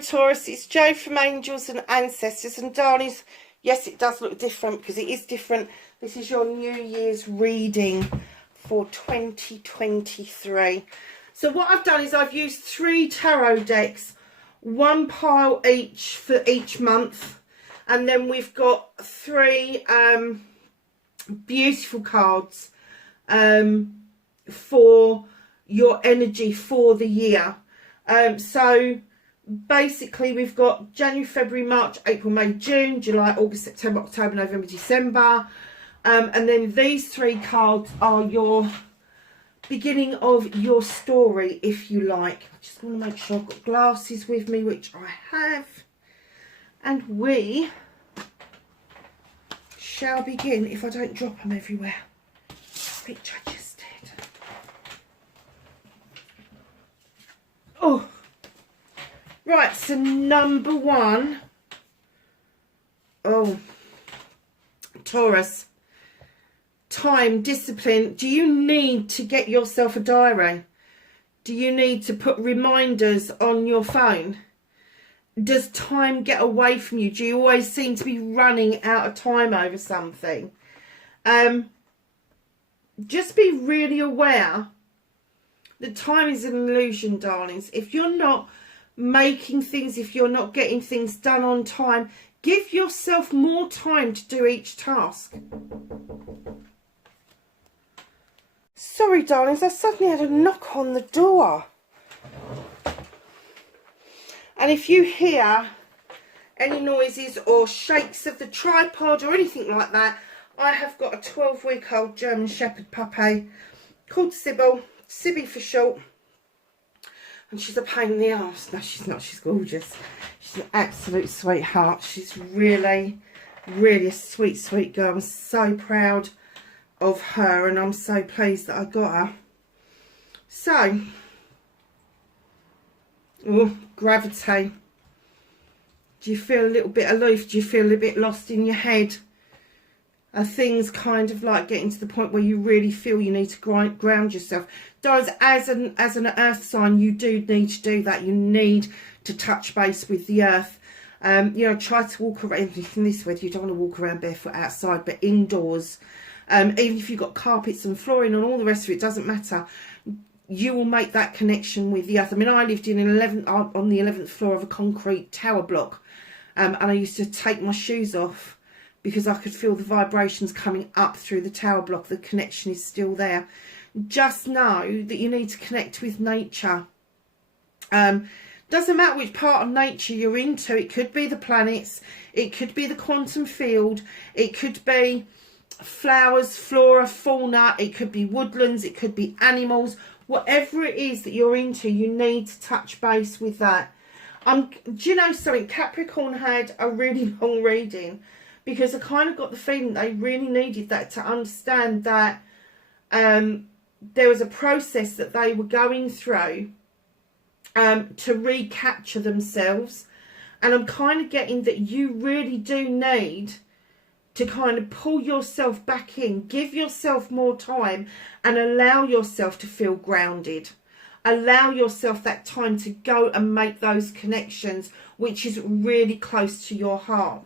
Taurus, it's Jo from Angels and Ancestors, and darlings, yes, it does look different because it is different. This is your New Year's reading for 2023. So what I've done is I've used 3 tarot decks, 1 pile each for each month, and then we've got 3 beautiful cards for your energy for the year. So basically we've got January, February, March, April, May, June, July, August, September, October, November, December. And then these 3 cards are your beginning of your story, if you like. I just want to make sure I've got glasses with me, which I have. And we shall begin, if I don't drop them everywhere, which I just did. Oh, right, so number 1. Oh, Taurus. Time, discipline. Do you need to get yourself a diary? Do you need to put reminders on your phone? Does time get away from you? Do you always seem to be running out of time over something? Just be really aware that time is an illusion, darlings. If you're not making things, if you're not getting things done on time, give yourself more time to do each task. Sorry, darlings, I suddenly had a knock on the door. And if you hear any noises or shakes of the tripod or anything like that, I have got a 12-week-old German Shepherd puppy called Sybil, Sibby for short. And she's a pain in the arse. No, she's not. She's gorgeous. She's an absolute sweetheart. She's really, really a sweet, sweet girl. I'm so proud of her, and I'm so pleased that I got her. So, oh, gravity. Do you feel a little bit aloof? Do you feel a little bit lost in your head? Are things kind of like getting to the point where you really feel you need to ground yourself? Does, as an earth sign, you do need to do that. You need to touch base with the earth. You know, try to walk around. In this weather, you don't want to walk around barefoot outside, but indoors. Even if you've got carpets and flooring and all the rest of it, doesn't matter. You will make that connection with the earth. I mean, I lived in on the 11th floor of a concrete tower block, and I used to take my shoes off because I could feel the vibrations coming up through the tower block. The connection is still there. Just know that you need to connect with nature. Doesn't matter which part of nature you're into. It could be the planets, it could be the quantum field, it could be flowers, flora, fauna, it could be woodlands, it could be animals. Whatever it is that you're into, you need to touch base with that. Do you know something? Capricorn had a really long reading because I kind of got the feeling they really needed that to understand that there was a process that they were going through to recapture themselves. And I'm kind of getting that you really do need to kind of pull yourself back in, give yourself more time and allow yourself to feel grounded. Allow yourself that time to go and make those connections, which is really close to your heart.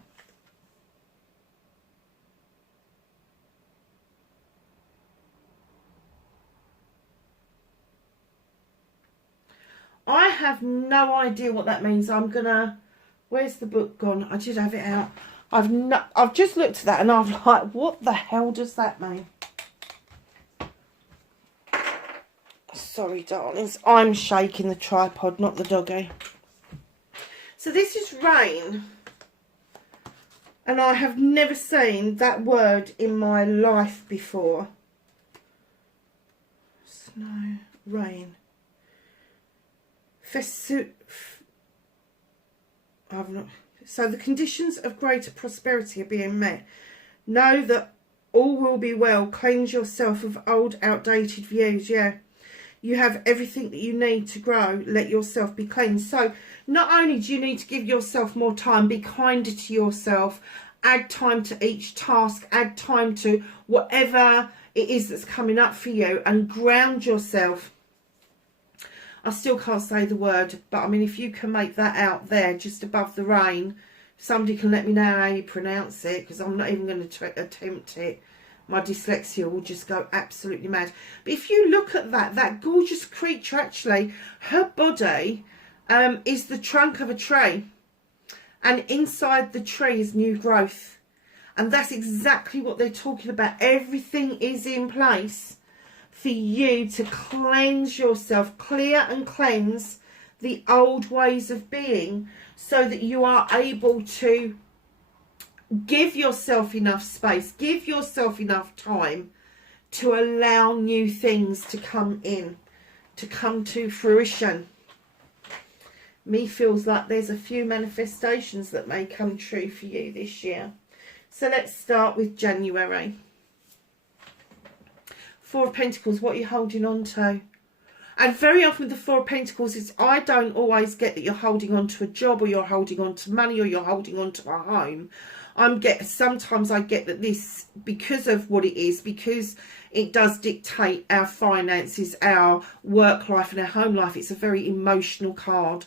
I have no idea what that means. I'm gonna, where's the book gone? I did have it out. I've just looked at that and I'm like, what the hell does that mean? Sorry, darlings. I'm shaking the tripod, not the doggy. So this is rain. And I have never seen that word in my life before. Snow, rain. I've not... So the conditions of greater prosperity are being met. Know that all will be well. Cleanse yourself of old, outdated views. Yeah. You have everything that you need to grow. Let yourself be cleansed. So not only do you need to give yourself more time, be kinder to yourself. Add time to each task. Add time to whatever it is that's coming up for you. And ground yourself. I still can't say the word, but I mean, if you can make that out there just above the rain, somebody can let me know how you pronounce it, because I'm not even going to attempt it. My dyslexia will just go absolutely mad. But if you look at that gorgeous creature, actually, her body is the trunk of a tree, and inside the tree is new growth. And that's exactly what they're talking about. Everything is in place for you to cleanse yourself, clear and cleanse the old ways of being, so that you are able to give yourself enough space, give yourself enough time to allow new things to come in, to come to fruition. Me feels like there's a few manifestations that may come true for you this year. So let's start with January. Four of Pentacles, what are you holding on to? And very often with the Four of Pentacles, I don't always get that you're holding on to a job, or you're holding on to money, or you're holding on to a home. Sometimes I get that this, because of what it is, because it does dictate our finances, our work life and our home life, it's a very emotional card.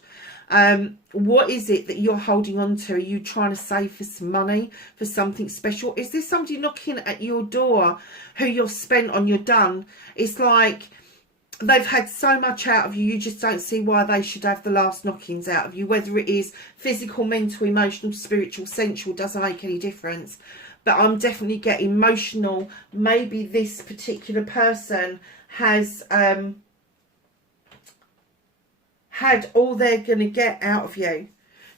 What is it that you're holding on to? Are you trying to save for some money, for something special? Is there somebody knocking at your door who you're spent on, you're done? It's like they've had so much out of you, you just don't see why they should have the last knockings out of you. Whether it is physical, mental, emotional, spiritual, sensual, doesn't make any difference. But I'm definitely getting emotional. Maybe this particular person has had all they're going to get out of you.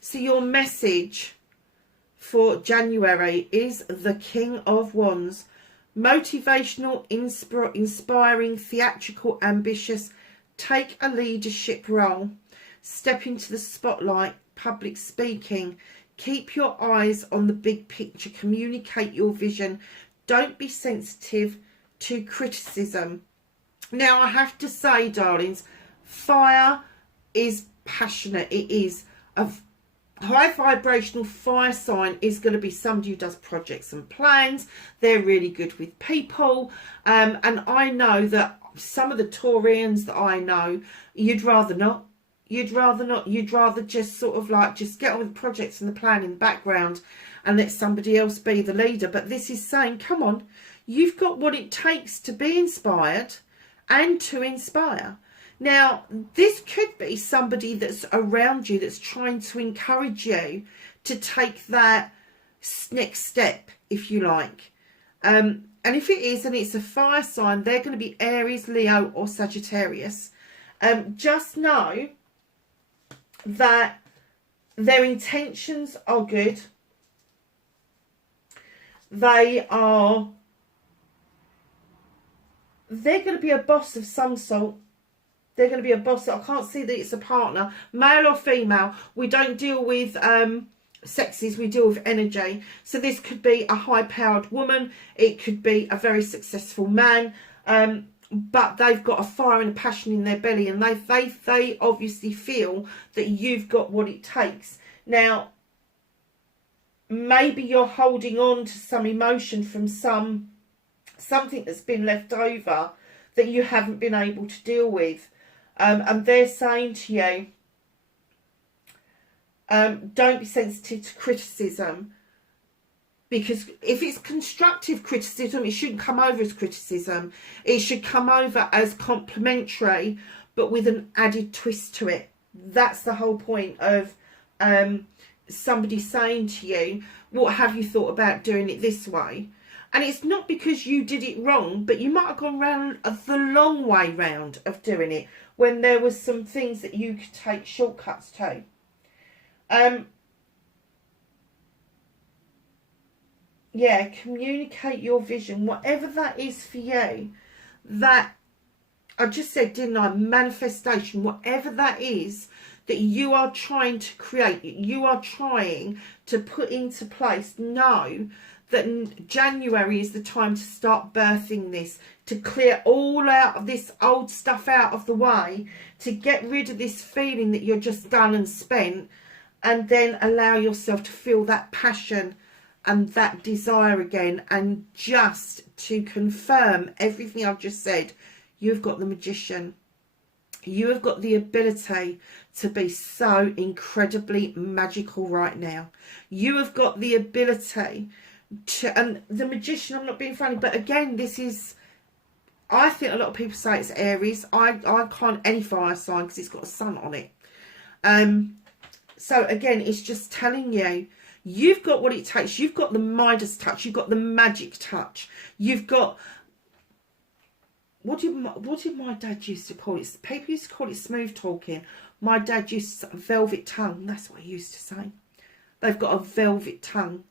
So your message for January is the King of Wands. Motivational, inspiring, theatrical, ambitious. Take a leadership role. Step into the spotlight. Public speaking. Keep your eyes on the big picture. Communicate your vision. Don't be sensitive to criticism. Now, I have to say, darlings, fire is passionate. It is a high vibrational fire sign. Is going to be somebody who does projects and plans. They're really good with people, and I know that some of the Taurians that I know, you'd rather not. You'd rather just sort of like just get on with the projects and the plan in the background and let somebody else be the leader. But this is saying, come on, you've got what it takes to be inspired and to inspire. Now, this could be somebody that's around you that's trying to encourage you to take that next step, if you like. And if it is, and it's a fire sign, they're going to be Aries, Leo or Sagittarius. Just know that their intentions are good. They're going to be a boss of some sort. They're going to be a boss. I can't see that it's a partner, male or female. We don't deal with sexes, we deal with energy. So this could be a high-powered woman. It could be a very successful man. But they've got a fire and a passion in their belly, and they obviously feel that you've got what it takes. Now, maybe you're holding on to some emotion from something that's been left over that you haven't been able to deal with. And they're saying to you, don't be sensitive to criticism, because if it's constructive criticism, it shouldn't come over as criticism. It should come over as complimentary, but with an added twist to it. That's the whole point of somebody saying to you, what have you thought about doing it this way? And it's not because you did it wrong, but you might have gone round the long way round of doing it, when there was some things that you could take shortcuts to. Yeah, communicate your vision, whatever that is for you. That, I just said, didn't I? Manifestation, whatever that is that you are trying to create, you are trying to put into place. Know that January is the time to start birthing this, to clear all out of this old stuff out of the way, to get rid of this feeling that you're just done and spent, and then allow yourself to feel that passion and that desire again. And just to confirm everything I've just said, you've got the Magician. You have got the ability to be so incredibly magical right now. You have got the ability to, and the Magician, I'm not being funny, but again, this is, I think a lot of people say it's Aries. I can't any fire sign because it's got a sun on it. So again, it's just telling you, you've got what it takes. You've got the Midas touch. You've got the magic touch. You've got, what did my dad used to call it? People used to call it smooth talking. My dad used to say velvet tongue. That's what he used to say. They've got a velvet tongue.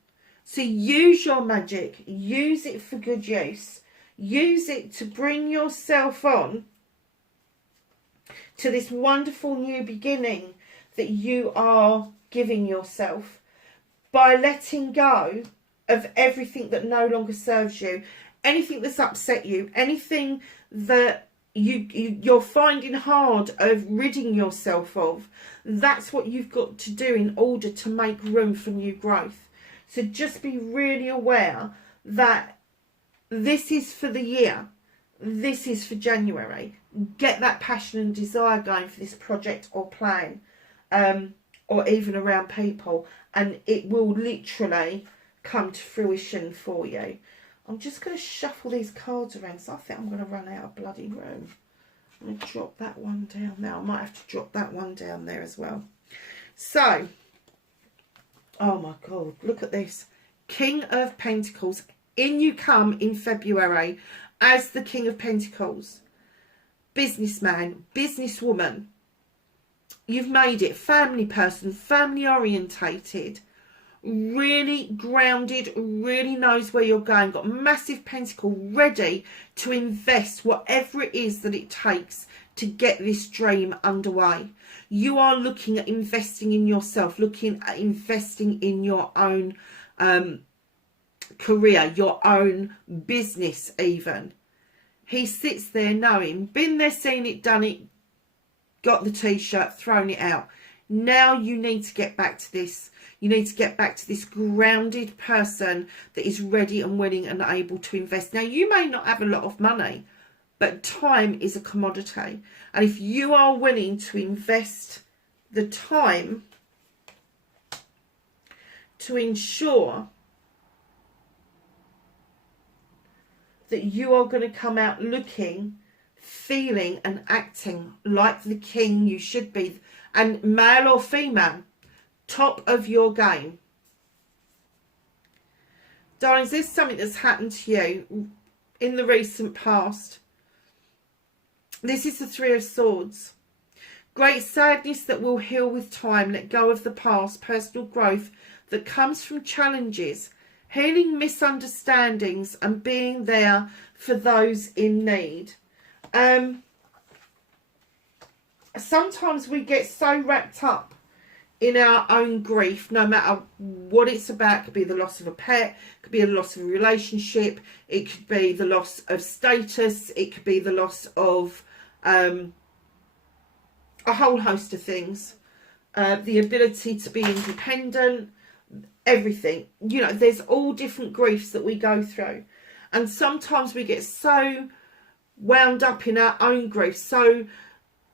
So use your magic. Use it for good use. Use it to bring yourself on to this wonderful new beginning that you are giving yourself by letting go of everything that no longer serves you, anything that's upset you, anything that you're finding hard of ridding yourself of. That's what you've got to do in order to make room for new growth. So just be really aware that this is for the year. This is for January. Get that passion and desire going for this project or plan, or even around people, and it will literally come to fruition for you. I'm just going to shuffle these cards around, so I think I'm going to run out of bloody room. I'm going to drop that one down now. I might have to drop that one down there as well. So, oh my God, look at this. King of Pentacles. In you come in February as the King of Pentacles. Businessman, businesswoman. You've made it. Family person, family orientated. Really grounded, really knows where you're going. Got massive pentacle, ready to invest whatever it is that it takes to get this dream underway. You are looking at investing in yourself, looking at investing in your own career, your own business even. He sits there knowing, been there, seen it, done it, got the t-shirt, thrown it out. Now you need to get back to this. You need to get back to this grounded person that is ready and willing and able to invest. Now, you may not have a lot of money, but time is a commodity. And if you are willing to invest the time to ensure that you are going to come out looking, feeling and acting like the king you should be, and male or female, top of your game. Darlings, there's something that's happened to you in the recent past. This is the Three of Swords. Great sadness that will heal with time. Let go of the past. Personal growth that comes from challenges. Healing misunderstandings and being there for those in need. Sometimes we get so wrapped up in our own grief, no matter what it's about. It could be the loss of a pet, it could be the loss of a relationship, it could be the loss of status, it could be the loss of a whole host of things. The ability to be independent, everything. You know, there's all different griefs that we go through. And sometimes we get so wound up in our own grief, so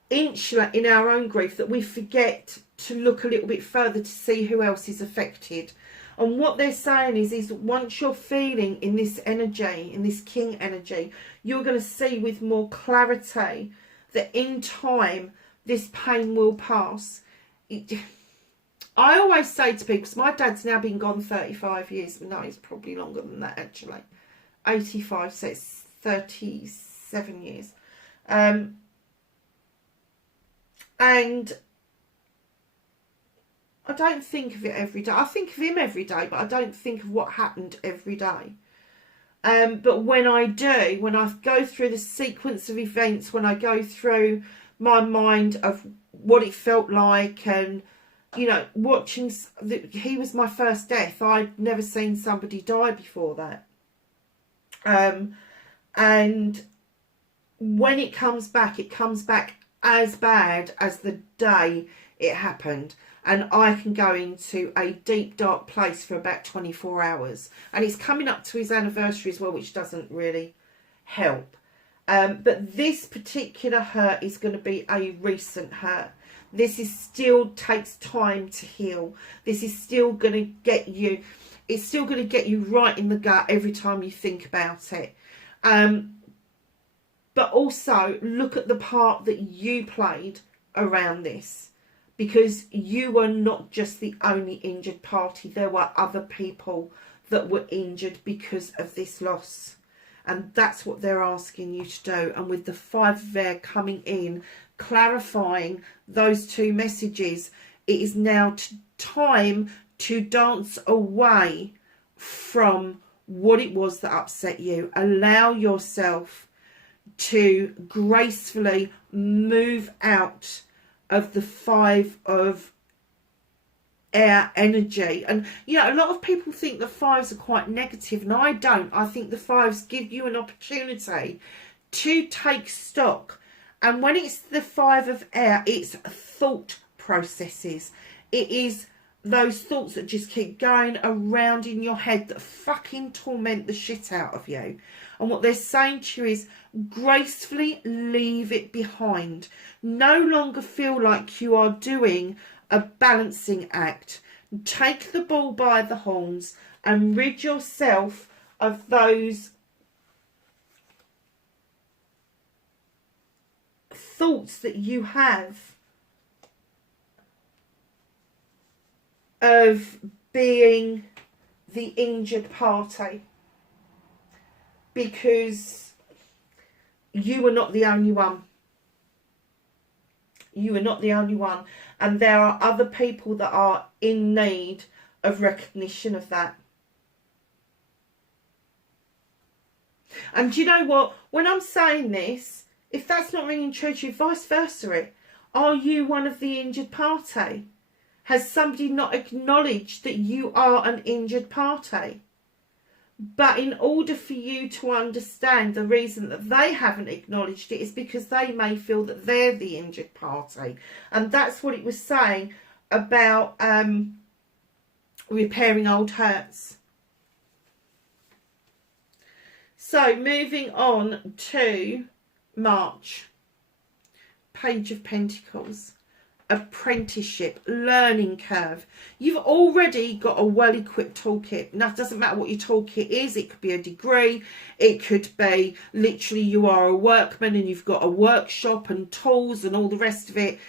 insular in our own grief, that we forget to look a little bit further to see who else is affected. And what they're saying is once you're feeling in this energy, in this king energy, you're going to see with more clarity that in time this pain will pass. I always say to people, because my dad's now been gone 35 years, but no, it's probably longer than that actually. 85, so it's 37 years. And I don't think of it every day. I think of him every day, but I don't think of what happened every day. But when I do, when I go through the sequence of events, when I go through my mind of what it felt like, and, you know, watching, he was my first death. I'd never seen somebody die before that. And when it comes back as bad as the day it happened. And I can go into a deep, dark place for about 24 hours. And it's coming up to his anniversary as well, which doesn't really help. But this particular hurt is going to be a recent hurt. This is still takes time to heal. This is still going to get you, it's still going to get you right in the gut every time you think about it. But also look at the part that you played around this, because you were not just the only injured party. There were other people that were injured because of this loss. And that's what they're asking you to do. And with the 5 of air coming in, clarifying those 2 messages, it is now time to dance away from what it was that upset you. Allow yourself to gracefully move out of the 5 of air energy. And you know, a lot of people think the 5s are quite negative, and I don't. I think the 5s give you an opportunity to take stock. And when it's the 5 of air, it's thought processes. It is those thoughts that just keep going around in your head that fucking torment the shit out of you. And what they're saying to you is gracefully leave it behind. No longer feel like you are doing a balancing act. Take the bull by the horns and rid yourself of those thoughts that you have of being the injured party, because you were not the only one. You are not the only one. And there are other people that are in need of recognition of that. And do you know what? When I'm saying this, if that's not ringing true to you, vice versa. Are you one of the injured party? Has somebody not acknowledged that you are an injured party? But in order for you to understand the reason that they haven't acknowledged it is because they may feel that they're the injured party. And that's what it was saying about repairing old hurts. So moving on to March. Page of Pentacles. Apprenticeship, learning curve. You've already got a well-equipped toolkit. Now, it doesn't matter what your toolkit is. It could be a degree. It could be literally you are a workman and you've got a workshop and tools and all the rest of it.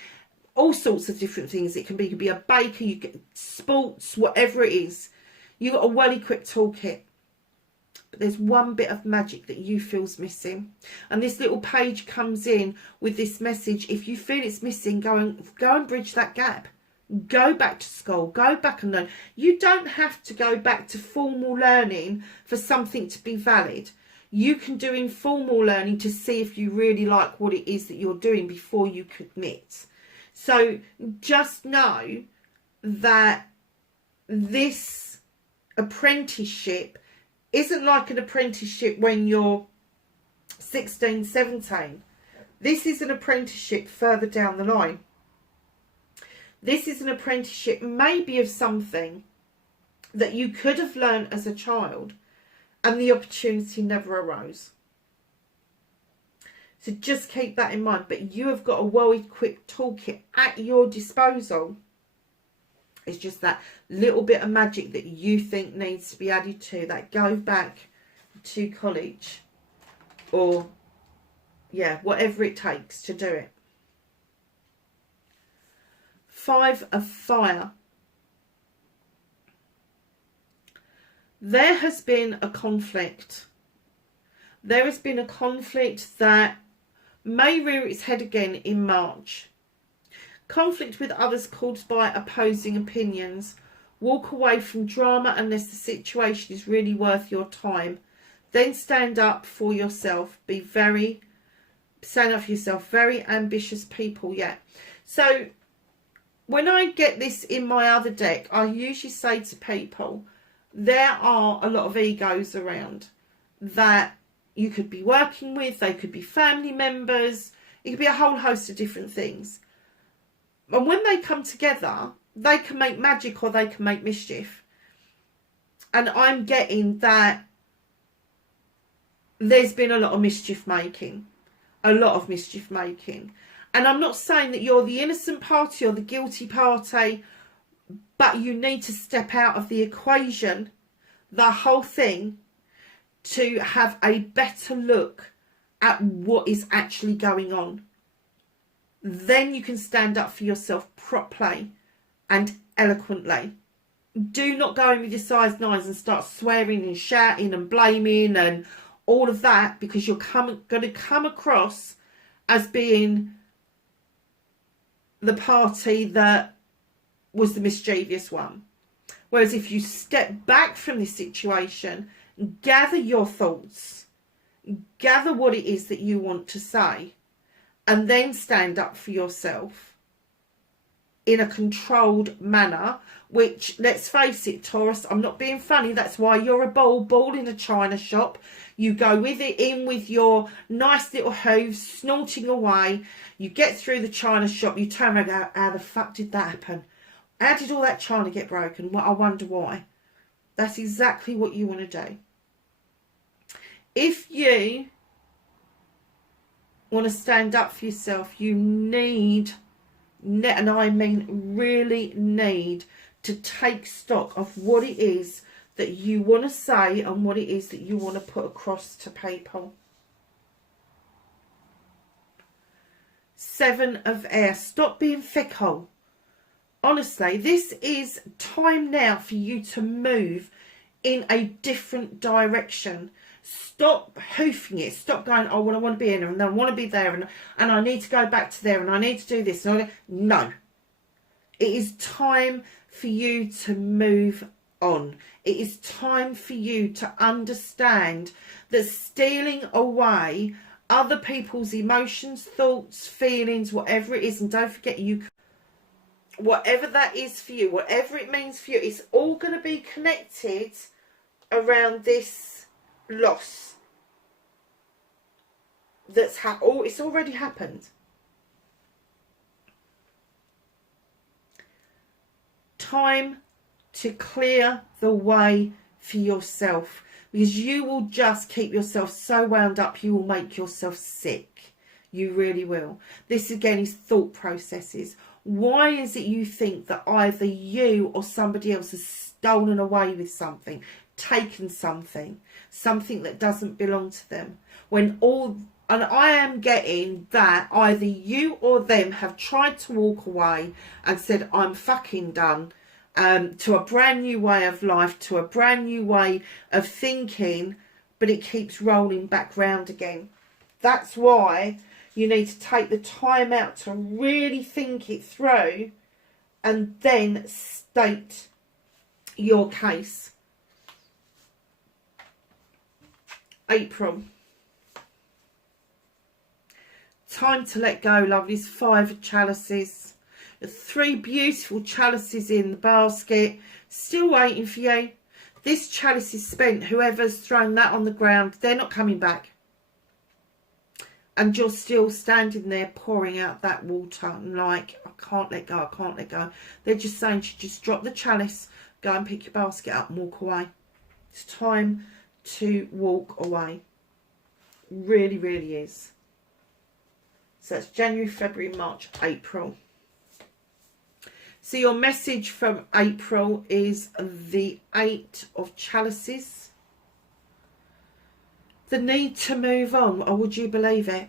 All sorts of different things. It can be a baker, you get sports, whatever it is. You've got a well-equipped toolkit. But there's one bit of magic that you feel's missing, and this little page comes in with this message. If you feel it's missing, go and bridge that gap. Go back to school, go back and learn. You don't have to go back to formal learning for something to be valid. You can do informal learning to see if you really like what it is that you're doing before you commit. So just know that this apprenticeship isn't like an apprenticeship when you're 16, 17. This is an apprenticeship further down the line. This is an apprenticeship maybe of something that you could have learned as a child and the opportunity never arose. So just keep that in mind. But you have got a well-equipped toolkit at your disposal. It's just that little bit of magic that you think needs to be added to that. Go back to college or, yeah, whatever it takes to do it. 5 of Fire. There has been a conflict. There has been a conflict that may rear its head again in March. Conflict with others caused by opposing opinions. Walk away from drama unless the situation is really worth your time. Then stand up for yourself. Stand up for yourself. Very ambitious people, yeah. So when I get this in my other deck, I usually say to people, there are a lot of egos around that you could be working with. They could be family members. It could be a whole host of different things. And when they come together, they can make magic or they can make mischief. And I'm getting that there's been a lot of mischief making. A lot of mischief making. And I'm not saying that you're the innocent party or the guilty party, but you need to step out of the equation, the whole thing, to have a better look at what is actually going on. Then you can stand up for yourself properly and eloquently. Do not go in with your size 9s and start swearing and shouting and blaming and all of that, because you're going to come across as being the party that was the mischievous one. Whereas if you step back from this situation, gather your thoughts, gather what it is that you want to say, and then stand up for yourself in a controlled manner, which, let's face it, Taurus, I'm not being funny, that's why you're a ball in a china shop. You go with it in with your nice little hooves, snorting away. You get through the china shop, you turn around and go, how the fuck did that happen? How did all that china get broken? Well, I wonder why. That's exactly what you want to do. If you want to stand up for yourself, you need, and I mean really need, to take stock of what it is that you want to say and what it is that you want to put across to people. 7 of Air. Stop being fickle. Honestly, this is time now for you to move in a different direction. Stop hoofing it. Stop going, oh, well, I want to be in and I want to be there and I need to go back to there and I need to do this. No. It is time for you to move on. It is time for you to understand that stealing away other people's emotions, thoughts, feelings, whatever it is, and don't forget, whatever that is for you, whatever it means for you, it's all going to be connected around this loss that's it's already happened. Time to clear the way for yourself, because you will just keep yourself so wound up, you will make yourself sick. You really will. This again is thought processes. Why is it you think that either you or somebody else has stolen away with something, taken something that doesn't belong to them, and I am getting that either you or them have tried to walk away and said, I'm fucking done, to a brand new way of life, to a brand new way of thinking, but it keeps rolling back round again. That's why you need to take the time out to really think it through and then state your case. April. Time to let go, lovelies. 5 of chalices. 3 beautiful chalices in the basket. Still waiting for you. This chalice is spent. Whoever's thrown that on the ground, they're not coming back. And you're still standing there pouring out that water and like, I can't let go, I can't let go. They're just saying to just drop the chalice, go and pick your basket up and walk away. It's time to walk away. Really, really is. So that's January, February, March, April. So your message from April is the 8 of chalices. The need to move on, or would you believe it?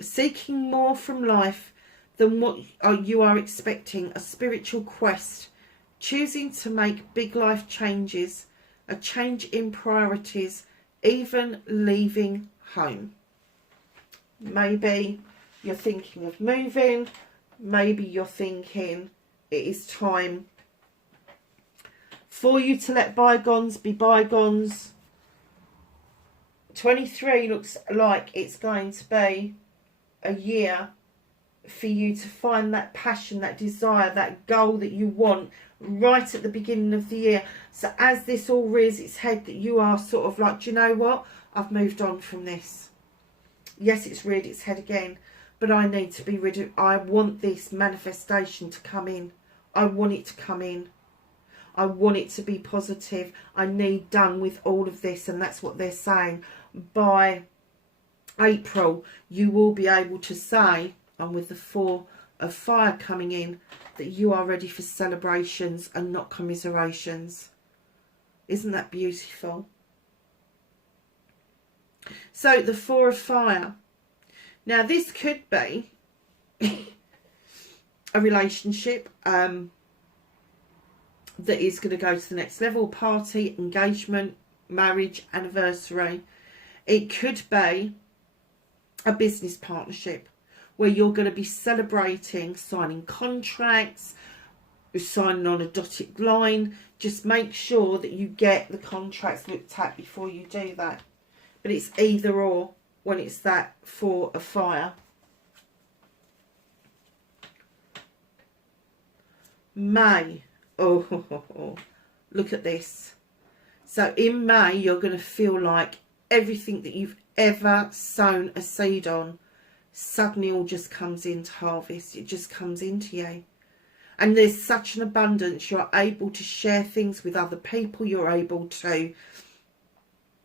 Seeking more from life than what you are expecting. A spiritual quest. Choosing to make big life changes. A change in priorities. Even leaving home. Maybe you're thinking of moving. Maybe you're thinking it is time for you to let bygones be bygones. 23 looks like it's going to be a year for you to find that passion, that desire, that goal that you want right at the beginning of the year. So as this all rears its head, that you are sort of like, do you know what? I've moved on from this. Yes, it's reared its head again, but I need to be rid of, I want this manifestation to come in. I want it to come in. I want it to be positive. I need done with all of this, and that's what they're saying. by April, you will be able to say, and with the 4 of fire coming in, that you are ready for celebrations and not commiserations. Isn't that beautiful? So the 4 of fire. Now this could be a relationship that is going to go to the next level, party, engagement, marriage, anniversary. It could be a business partnership where you're going to be celebrating, signing contracts, signing on a dotted line. Just make sure that you get the contracts looked at before you do that. But it's either or when it's that 4 of fire. May. Oh, look at this. So in May, you're going to feel like everything that you've ever sown a seed on suddenly all just comes into harvest. It just comes into you. And there's such an abundance. You're able to share things with other people. You're able to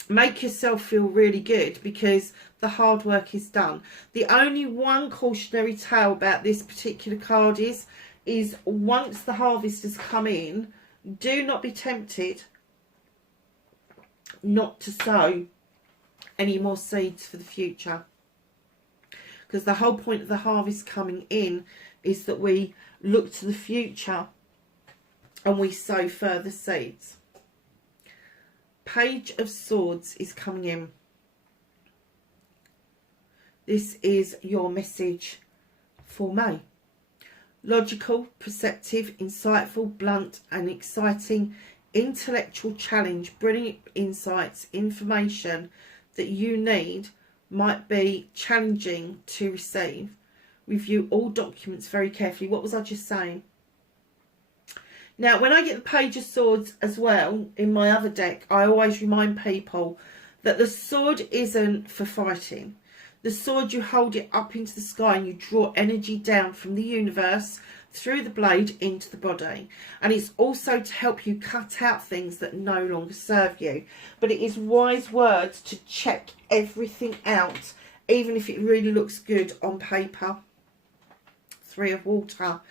make yourself feel really good because the hard work is done. The only one cautionary tale about this particular card is once the harvest has come in, do not be tempted not to sow any more seeds for the future. Because the whole point of the harvest coming in is that we look to the future and we sow further seeds. Page of Swords is coming in. This is your message for May. Logical, perceptive, insightful, blunt and exciting intellectual challenge, brilliant insights, information that you need might be challenging to receive. Review all documents very carefully. What was I just saying? Now, when I get the Page of Swords as well in my other deck, I always remind people that the sword isn't for fighting. The sword, you hold it up into the sky and you draw energy down from the universe through the blade into the body. And it's also to help you cut out things that no longer serve you. But it is wise words to check everything out, even if it really looks good on paper. 3 of Water.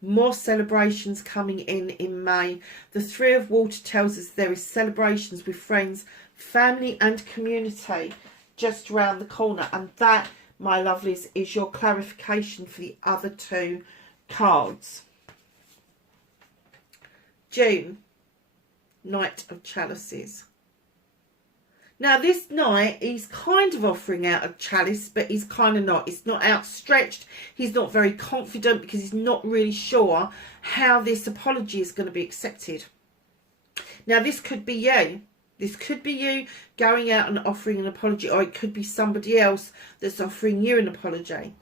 More celebrations coming in May. The 3 of Water tells us there is celebrations with friends, family and community just around the corner. And that, my lovelies, is your clarification for the other 2 cards. June, Knight of Chalices. Now this knight, he's kind of offering out a chalice, but he's kind of not. It's not outstretched. He's not very confident because he's not really sure how this apology is going to be accepted. Now this could be you. This could be you going out and offering an apology, or it could be somebody else that's offering you an apology.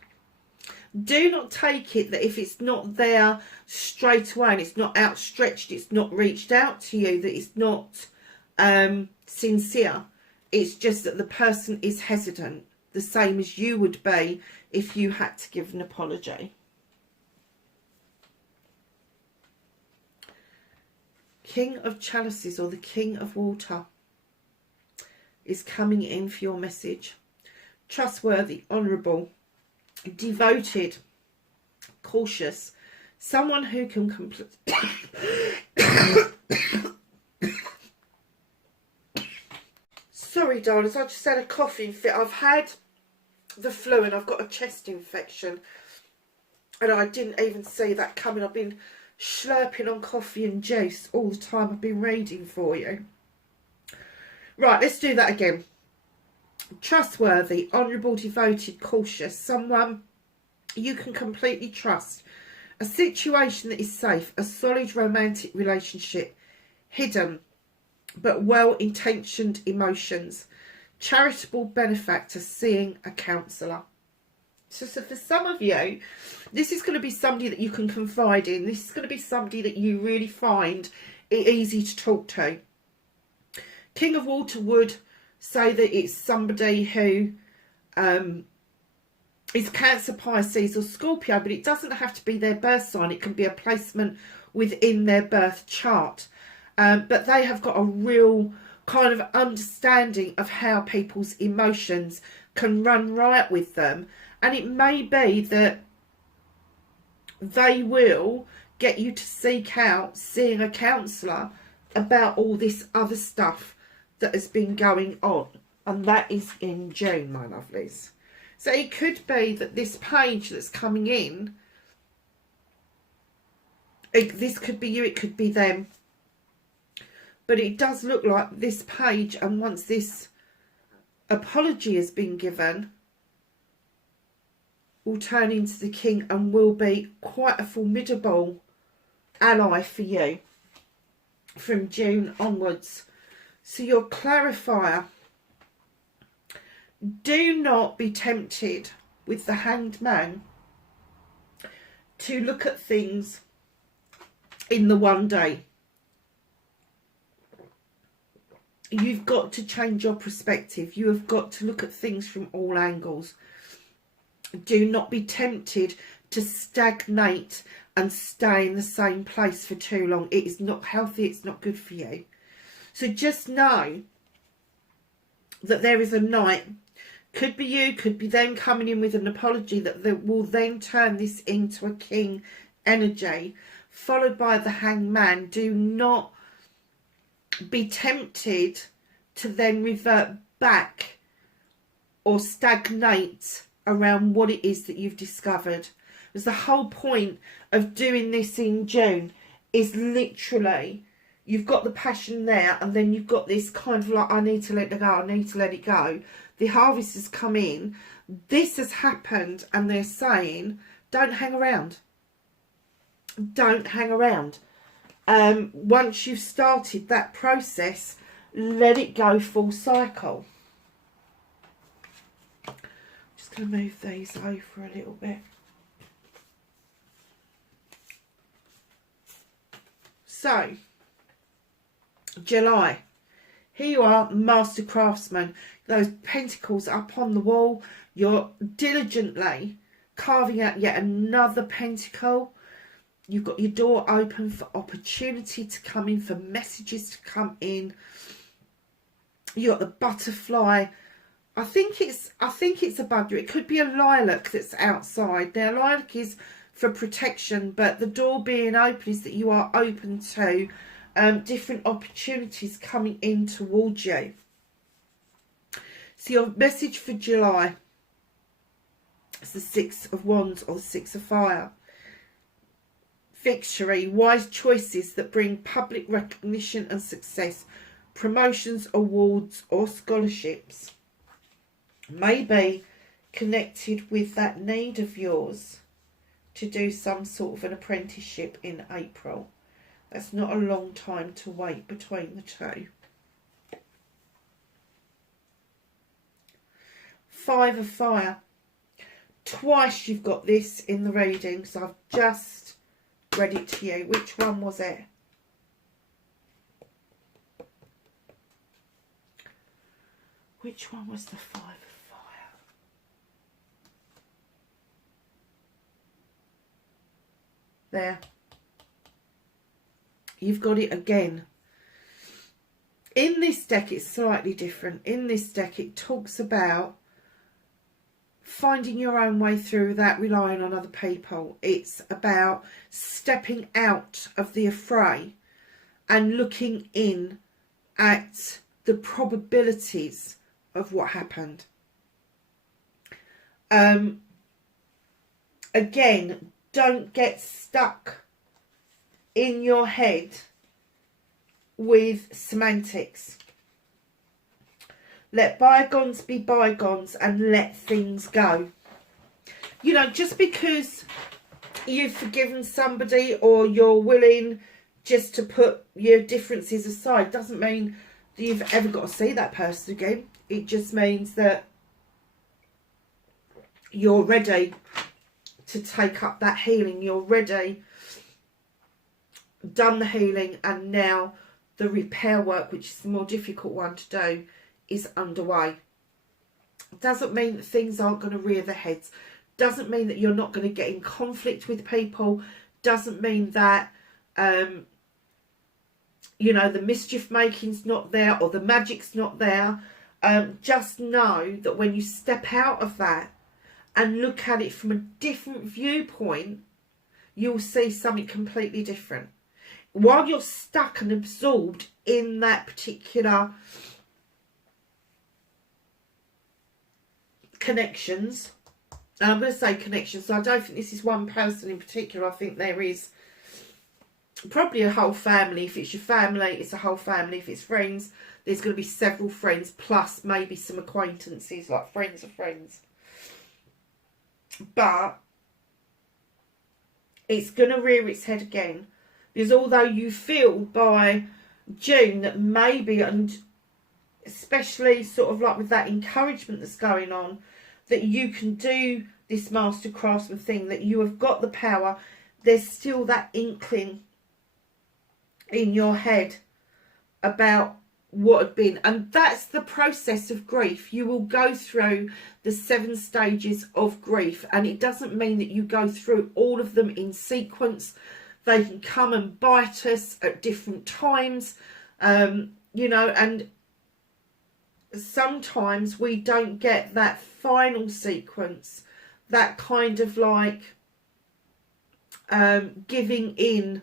Do not take it that if it's not there straight away and it's not outstretched, it's not reached out to you, that it's not sincere. It's just that the person is hesitant, the same as you would be if you had to give an apology. King of Chalices, or the King of Water, is coming in for your message. Trustworthy, honourable, devoted, cautious, someone who can complete... Sorry, darlings, I just had a coughing fit. I've had the flu and I've got a chest infection. And I didn't even see that coming. I've been slurping on coffee and juice all the time I've been reading for you. Right, let's do that again. Trustworthy, honourable, devoted, cautious. Someone you can completely trust. A situation that is safe. A solid romantic relationship. Hidden but well-intentioned emotions. Charitable benefactor, seeing a counsellor. So for some of you, this is going to be somebody that you can confide in. This is going to be somebody that you really find it easy to talk to. King of Water would say that it's somebody who is Cancer, Pisces or Scorpio, but it doesn't have to be their birth sign. It can be a placement within their birth chart. But they have got a real kind of understanding of how people's emotions can run riot with them. And it may be that they will get you to seek out seeing a counsellor about all this other stuff that has been going on. And that is in June, my lovelies. So it could be that this page that's coming in, this could be you, it could be them. But it does look like this page, and once this apology has been given, will turn into the king and will be quite a formidable ally for you from June onwards. So your clarifier, do not be tempted with the Hanged Man to look at things in the one day. You've got to change your perspective. You have got to look at things from all angles. Do not be tempted to stagnate and stay in the same place for too long. It is not healthy. It's not good for you. So just know that there is a knight. Could be you, could be them coming in with an apology that will then turn this into a king energy, followed by the Hanged Man. Do not be tempted to then revert back or stagnate around what it is that you've discovered. Because the whole point of doing this in June is literally, you've got the passion there, and then you've got this kind of like, I need to let it go, I need to let it go. The harvest has come in, this has happened, and they're saying, don't hang around. Don't hang around. Once you've started that process, let it go full cycle. Just going to move these over a little bit. So, July. Here you are, master craftsman. Those pentacles up on the wall. You're diligently carving out yet another pentacle. You've got your door open for opportunity to come in, for messages to come in. You got the butterfly. I think it's a bugger. It could be a lilac that's outside. Now, lilac is for protection, but the door being open is that you are open to different opportunities coming in towards you. So your message for July is the Six of Wands or the Six of Fire. Victory, wise choices that bring public recognition and success, promotions, awards or scholarships. Maybe connected with that need of yours to do some sort of an apprenticeship in April. That's not a long time to wait between the two. Five of Fire. Twice you've got this in the reading, so I've just read it to you. Which one was it? Which one was the Five of Fire? There. You've got it again. In this deck, it's slightly different. In this deck, it talks about finding your own way through without relying on other people. It's about stepping out of the affray and looking in at the probabilities of what happened. Again, don't get stuck in your head with semantics. Let bygones be bygones and let things go. You know, just because you've forgiven somebody or you're willing just to put your differences aside doesn't mean that you've ever got to see that person again. It just means that you're ready to take up that healing. You're ready, done the healing, and now the repair work, which is the more difficult one to do, is underway. Doesn't mean that things aren't going to rear their heads. Doesn't mean that you're not going to get in conflict with people. Doesn't mean that you know, the mischief making's not there or the magic's not there. Just know that when you step out of that and look at it from a different viewpoint, you'll see something completely different. While you're stuck and absorbed in that particular connections, and I'm going to say connections, so I don't think this is one person in particular. I think there is probably a whole family. If it's your family, it's a whole family. If it's friends, there's going to be several friends plus maybe some acquaintances, like friends of friends. But it's going to rear its head again, because although you feel by June that maybe, and especially sort of like with that encouragement that's going on, that you can do this master craftsman thing, that you have got the power, there's still that inkling in your head about what had been. And that's the process of grief. You will go through the 7 stages of grief, and it doesn't mean that you go through all of them in sequence. They can come and bite us at different times, you know, and sometimes we don't get that final sequence, that kind of like giving in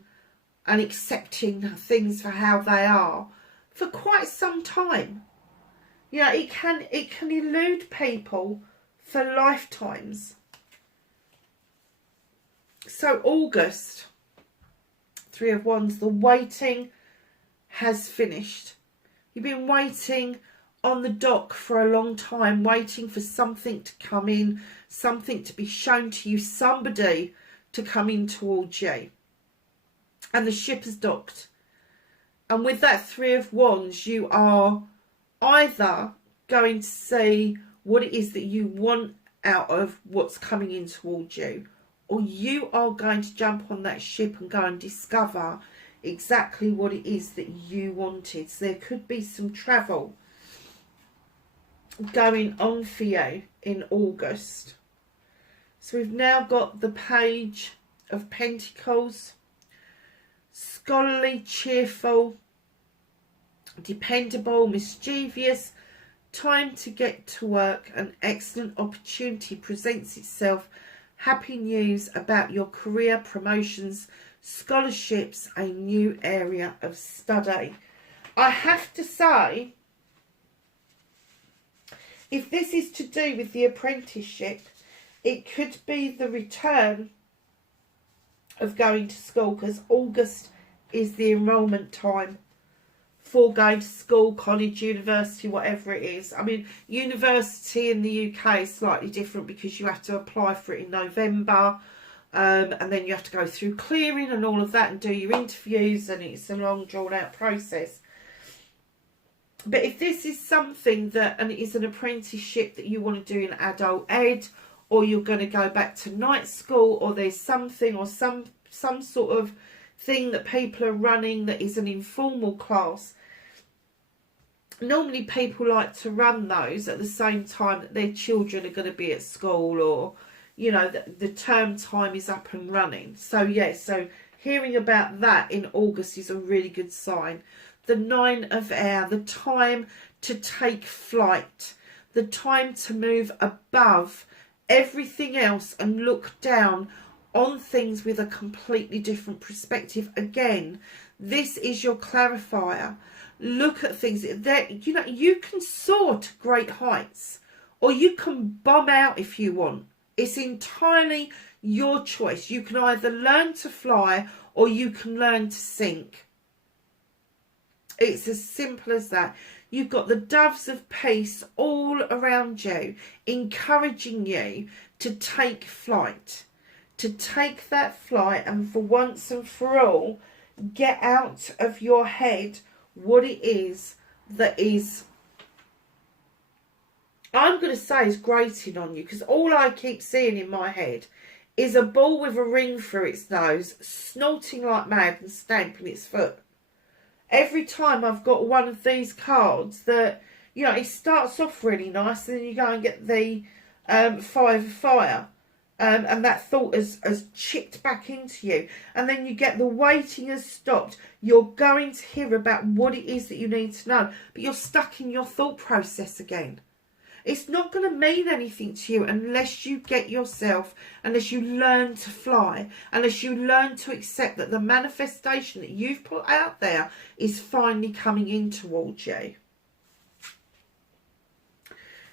and accepting things for how they are for quite some time. You know, it can elude people for lifetimes. So August, 3 of Wands, the waiting has finished. You've been waiting on the dock for a long time, waiting for something to come in, something to be shown to you, somebody to come in towards you. And the ship has docked. And with that 3 of Wands, you are either going to see what it is that you want out of what's coming in towards you, or you are going to jump on that ship and go and discover exactly what it is that you wanted. So there could be some travel going on for you in August. So we've now got the Page of Pentacles. Scholarly, cheerful, dependable, mischievous. Time to get to work. An excellent opportunity presents itself. Happy news about your career, promotions, scholarships, a new area of study. I have to say, if this is to do with the apprenticeship, it could be the return of going to school, because August is the enrolment time for going to school, college, university, whatever it is. I mean, university in the UK is slightly different because you have to apply for it in November, and then you have to go through clearing and all of that and do your interviews, and it's a long drawn out process. But if this is something that, and it is an apprenticeship that you want to do in adult ed, or you're going to go back to night school, or there's something or some sort of thing that people are running that is an informal class. Normally people like to run those at the same time that their children are going to be at school, or, you know, the term time is up and running. So yes, so hearing about that in August is a really good sign. The 9 of Air, the time to take flight, the time to move above everything else and look down on things with a completely different perspective. Again, this is your clarifier. Look at things that, you know, you can soar to great heights, or you can bomb out if you want. It's entirely your choice. You can either learn to fly or you can learn to sink. It's as simple as that. You've got the doves of peace all around you, encouraging you to take flight, to take that flight, and for once and for all, get out of your head what it is that is, I'm going to say, is grating on you. Because all I keep seeing in my head is a ball with a ring through its nose, snorting like mad and stamping its foot. Every time I've got one of these cards that, you know, it starts off really nice, and then you go and get the 5 of Fire. and that thought has chipped back into you, and then you get the waiting has stopped. You're going to hear about what it is that you need to know, but you're stuck in your thought process again. It's not going to mean anything to you unless you get yourself, unless you learn to fly, unless you learn to accept that the manifestation that you've put out there is finally coming in towards you.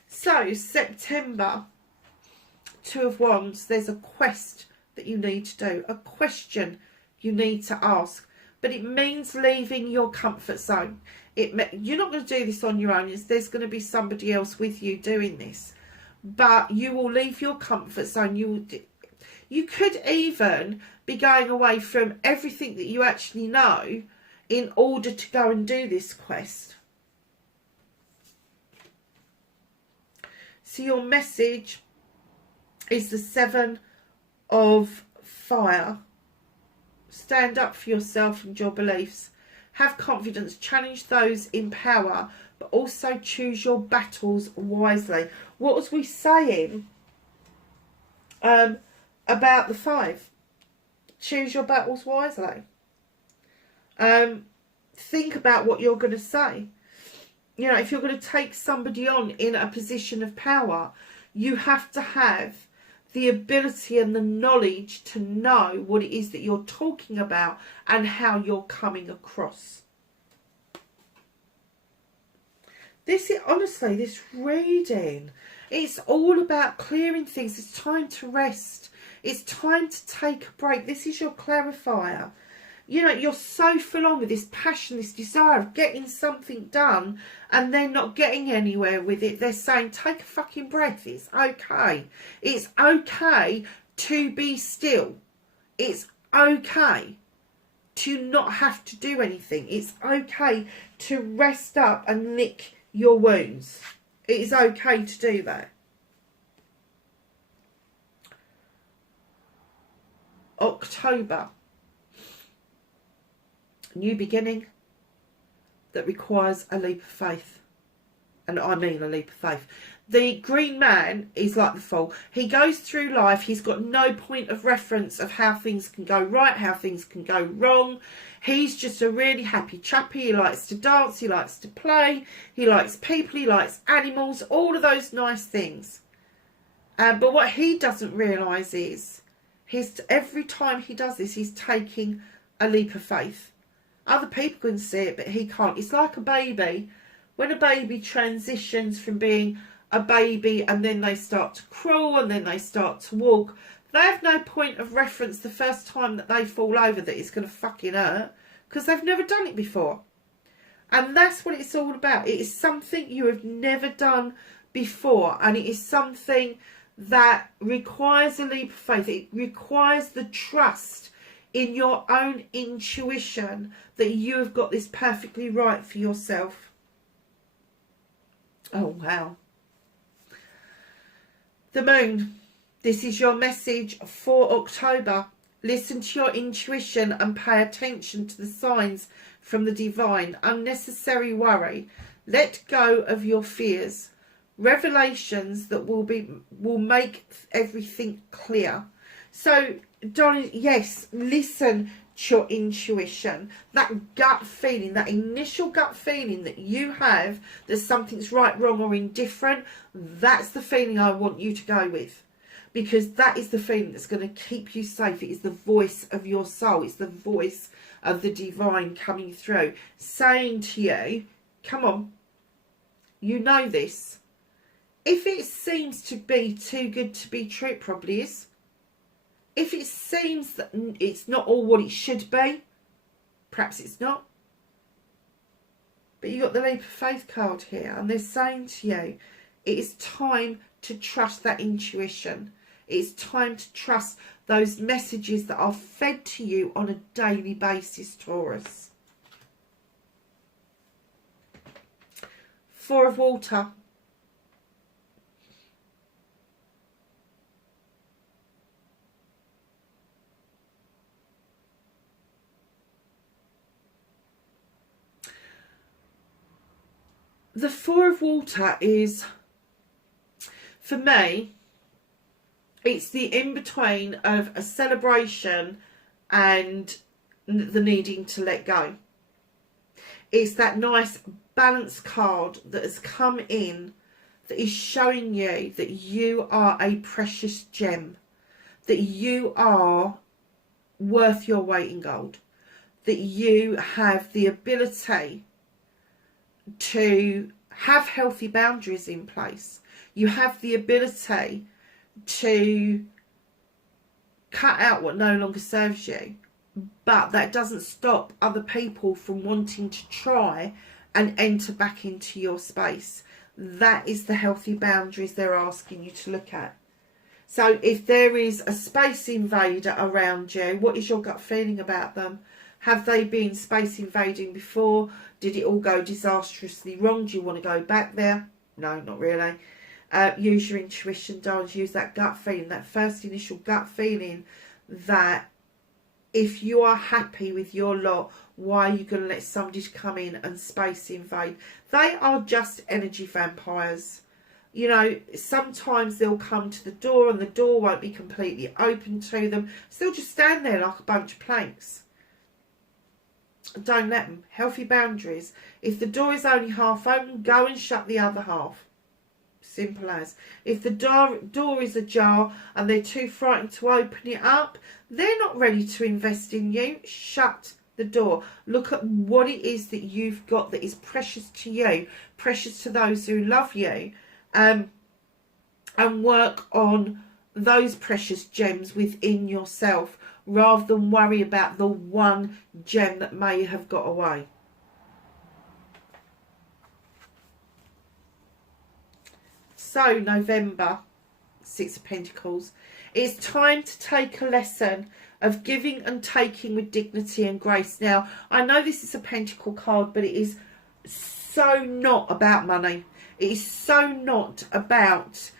So, September, Two of Wands, there's a quest that you need to do, a question you need to ask, but it means leaving your comfort zone. You're not going to do this on your own. There's going to be somebody else with you doing this, but you will leave your comfort zone. You could even be going away from everything that you actually know in order to go and do this quest. So your message is the Seven of Fire. Stand up for yourself and your beliefs. Have confidence. Challenge those in power, but also choose your battles wisely. What was we saying about the 5? Choose your battles wisely. Think about what you're going to say. You know, if you're going to take somebody on in a position of power, you have to have the ability and the knowledge to know what it is that you're talking about and how you're coming across. This is, honestly, this reading, it's all about clearing things. It's time to rest. It's time to take a break. This is your clarifier. You know, you're so full on with this passion, this desire of getting something done, and they're not getting anywhere with it. They're saying, take a fucking breath. It's okay. It's okay to be still. It's okay to not have to do anything. It's okay to rest up and lick your wounds. It is okay to do that. October. New beginning that requires a leap of faith. And I mean a leap of faith. The green man is like the Fool. He goes through life. He's got no point of reference of how things can go right, how things can go wrong. He's just a really happy chappy. He likes to dance. He likes to play. He likes people. He likes animals. All of those nice things. But what he doesn't realise is every time he does this, he's taking a leap of faith. Other people can see it, but he can't. It's like a baby. When a baby transitions from being a baby and then they start to crawl and then they start to walk, they have no point of reference the first time that they fall over that it's going to fucking hurt, because they've never done it before. And that's what it's all about. It is something you have never done before, and it is something that requires a leap of faith. It requires the trust in your own intuition that you have got this perfectly right for yourself. Oh, wow. The Moon. This is your message for October. Listen to your intuition and pay attention to the signs from the divine. Unnecessary worry. Let go of your fears. Revelations that will make everything clear. So, Donnie, yes, listen to your intuition. That gut feeling, that initial gut feeling that you have that something's right, wrong or indifferent, that's the feeling I want you to go with. Because that is the feeling that's going to keep you safe. It is the voice of your soul. It's the voice of the divine coming through, saying to you, come on, you know this. If it seems to be too good to be true, it probably is. If it seems that it's not all what it should be, perhaps it's not. But you got the leap of faith card here, and they're saying to you, it is time to trust that intuition. It's time to trust those messages that are fed to you on a daily basis, Taurus. 4 of Water. The 4 of Water is, for me, It's the in-between of a celebration and the needing to let go. It's that nice balance card that has come in that is showing you that you are a precious gem, that you are worth your weight in gold, that you have the ability to have healthy boundaries in place. You have the ability to cut out what no longer serves you, but that doesn't stop other people from wanting to try and enter back into your space. That is the healthy boundaries they're asking you to look at. So if there is a space invader around you, what is your gut feeling about them? Have they been space invading before? Did it all go disastrously wrong? Do you want to go back there? No, not really. Use your intuition, darling. Use that gut feeling, that first initial gut feeling, that if you are happy with your lot, why are you going to let somebody come in and space invade? They are just energy vampires. You know, sometimes they'll come to the door and the door won't be completely open to them. So they'll just stand there like a bunch of planks. Don't let them. Healthy boundaries. If the door is only half open, go and shut the other half. Simple as. If the door is ajar and they're too frightened to open it up, they're not ready to invest in you. Shut the door. Look at what it is that you've got that is precious to you, precious to those who love you, and work on those precious gems within yourself, rather than worry about the one gem that may have got away. So November, Six of Pentacles, it's time to take a lesson of giving and taking with dignity and grace. Now, I know this is a Pentacle card, but it is so not about money. It is so not about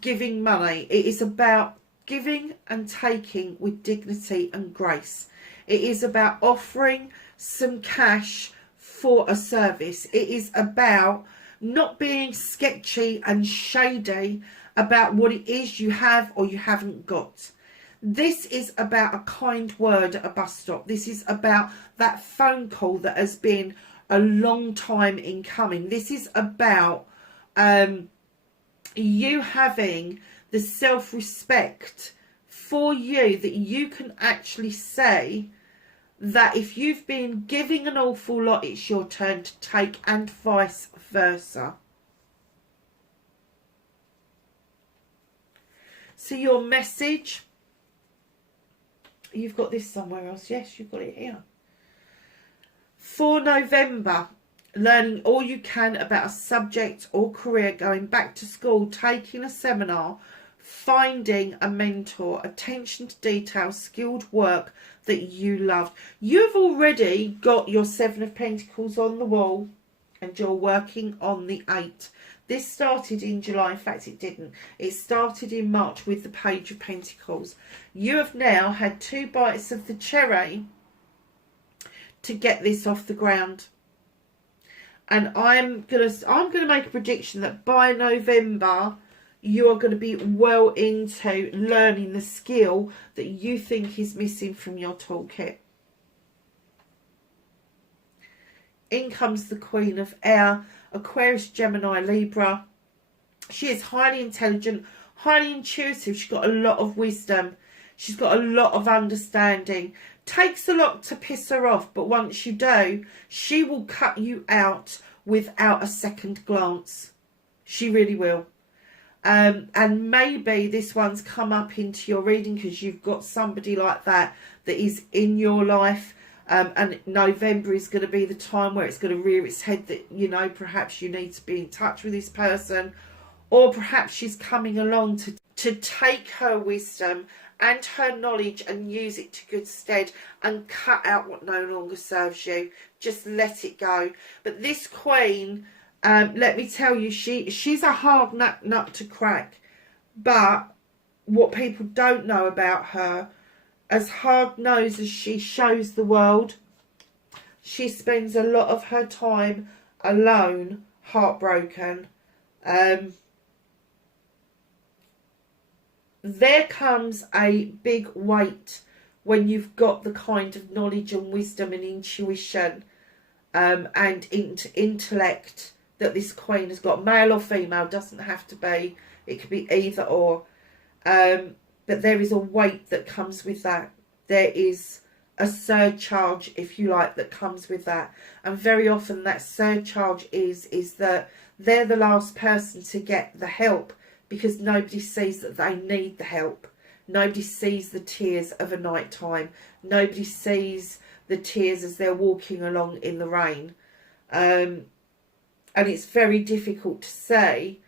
giving money. It is about giving and taking with dignity and grace. It is about offering some cash for a service. It is about not being sketchy and shady about what it is you have or you haven't got. This is about a kind word at a bus stop. This is about that phone call that has been a long time in coming. This is about you having the self-respect for you, that you can actually say that if you've been giving an awful lot, it's your turn to take, and vice versa. So your message, you've got this somewhere else. Yes, you've got it here. For November, learning all you can about a subject or career, going back to school, taking a seminar, finding a mentor, attention to detail, skilled work that you love. You've already got your Seven of Pentacles on the wall and you're working on the Eight. This started in July. In fact, it didn't. It started in March with the Page of Pentacles. You have now had 2 bites of the cherry to get this off the ground. And I'm gonna make a prediction that by November you are going to be well into learning the skill that you think is missing from your toolkit. In comes the Queen of Air, Aquarius, Gemini, Libra. She is highly intelligent, highly intuitive. She's got a lot of wisdom. She's got a lot of understanding. Takes a lot to piss her off, but once you do, she will cut you out without a second glance. She really will. And maybe this one's come up into your reading because you've got somebody like that is in your life. And November is going to be the time where it's going to rear its head that, you know, perhaps you need to be in touch with this person. Or perhaps she's coming along to take her wisdom and her knowledge and use it to good stead and cut out what no longer serves you. Just let it go. But this Queen, let me tell you, she's a hard nut to crack. But what people don't know about her, as hard-nosed as she shows the world, she spends a lot of her time alone, heartbroken. there comes a big weight when you've got the kind of knowledge and wisdom and intuition and intellect that this Queen has got. Male or female, doesn't have to be. It could be either or. But there is a weight that comes with that. There is a surcharge, if you like, that comes with that. And very often that surcharge is that they're the last person to get the help, because nobody sees that they need the help. Nobody sees the tears of a night time. Nobody sees the tears as they're walking along in the rain. And it's very difficult to say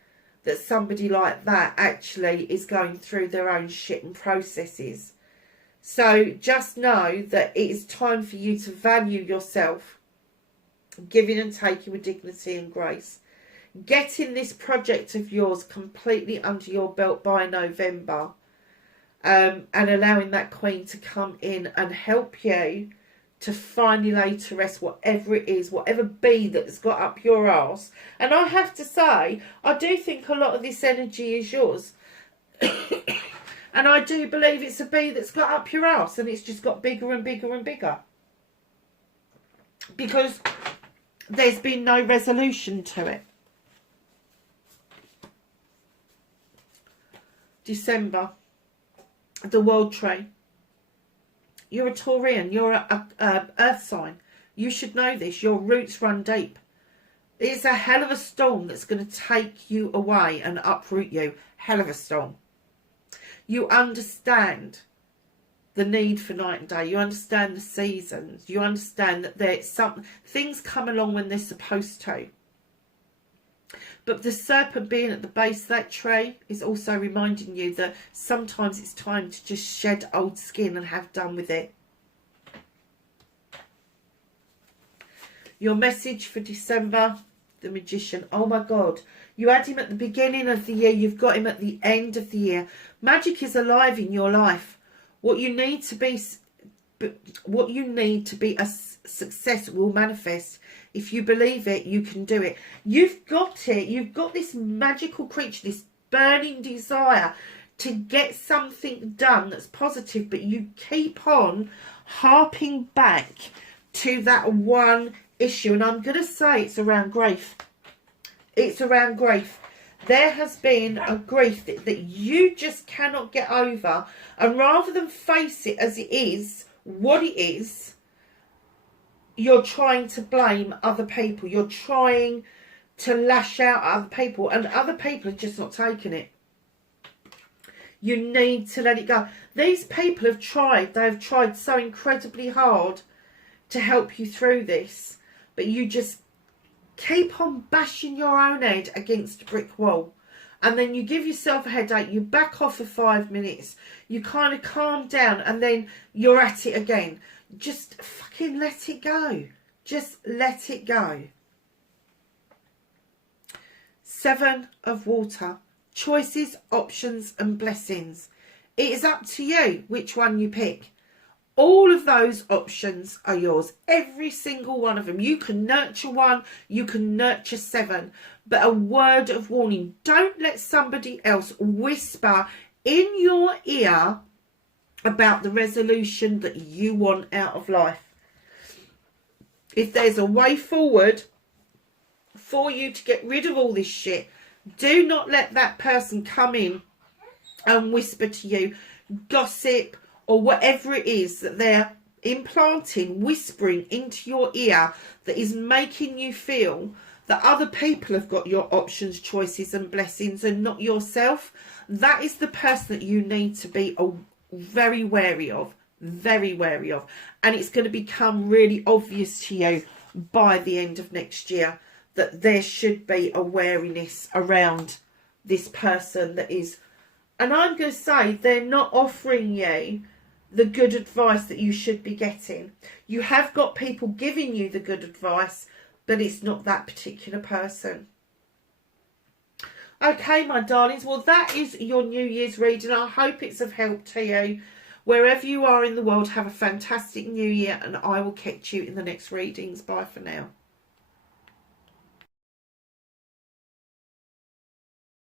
that somebody like that actually is going through their own shit and processes. So just know that it is time for you to value yourself, giving and taking with dignity and grace. Getting this project of yours completely under your belt by November, and allowing that Queen to come in and help you to finally lay to rest whatever it is, whatever bee that's got up your arse. And I have to say, I do think a lot of this energy is yours. And I do believe it's a bee that's got up your arse, and it's just got bigger and bigger and bigger. Because there's been no resolution to it. December, the World Tree. You're a Taurian, you're a earth sign. You should know this. Your roots run deep. It's a hell of a storm that's going to take you away and uproot you. Hell of a storm. You understand the need for night and day. You understand the seasons. You understand that there's some things come along when they're supposed to. But the serpent being at the base of that tree is also reminding you that sometimes it's time to just shed old skin and have done with it. Your message for December, the Magician. Oh my God. You had him at the beginning of the year. You've got him at the end of the year. Magic is alive in your life. What you need to be a success will manifest. If you believe it, you can do it. You've got it. You've got this magical creature, this burning desire to get something done that's positive, but you keep on harping back to that one issue. And I'm going to say it's around grief. It's around grief. There has been a grief that you just cannot get over. And rather than face it as it is, what it is, you're trying to blame other people. You're trying to lash out at other people. And other people are just not taking it. You need to let it go. These people have tried. They have tried so incredibly hard to help you through this. But you just keep on bashing your own head against a brick wall. And then you give yourself a headache. You back off for 5 minutes. You kind of calm down. And then you're at it again. Just fucking let it go. Just let it go. 7 of water. Choices, options and blessings. It is up to you which one you pick. All of those options are yours. Every single one of them. You can nurture 1. You can nurture 7. But a word of warning. Don't let somebody else whisper in your ear about the resolution that you want out of life. If there's a way forward for you to get rid of all this shit, do not let that person come in and whisper to you, gossip, or whatever it is that they're implanting, whispering into your ear that is making you feel that other people have got your options, choices and blessings and not yourself. That is the person that you need to be very wary of. Very wary of. And it's going to become really obvious to you by the end of next year that there should be a wariness around this person that is, and I'm going to say, they're not offering you the good advice that you should be getting. You have got people giving you the good advice, but it's not that particular person. Okay, my darlings, well, that is your New Year's reading. I hope it's of help to you. Wherever you are in the world, have a fantastic New Year, and I will catch you in the next readings. Bye for now.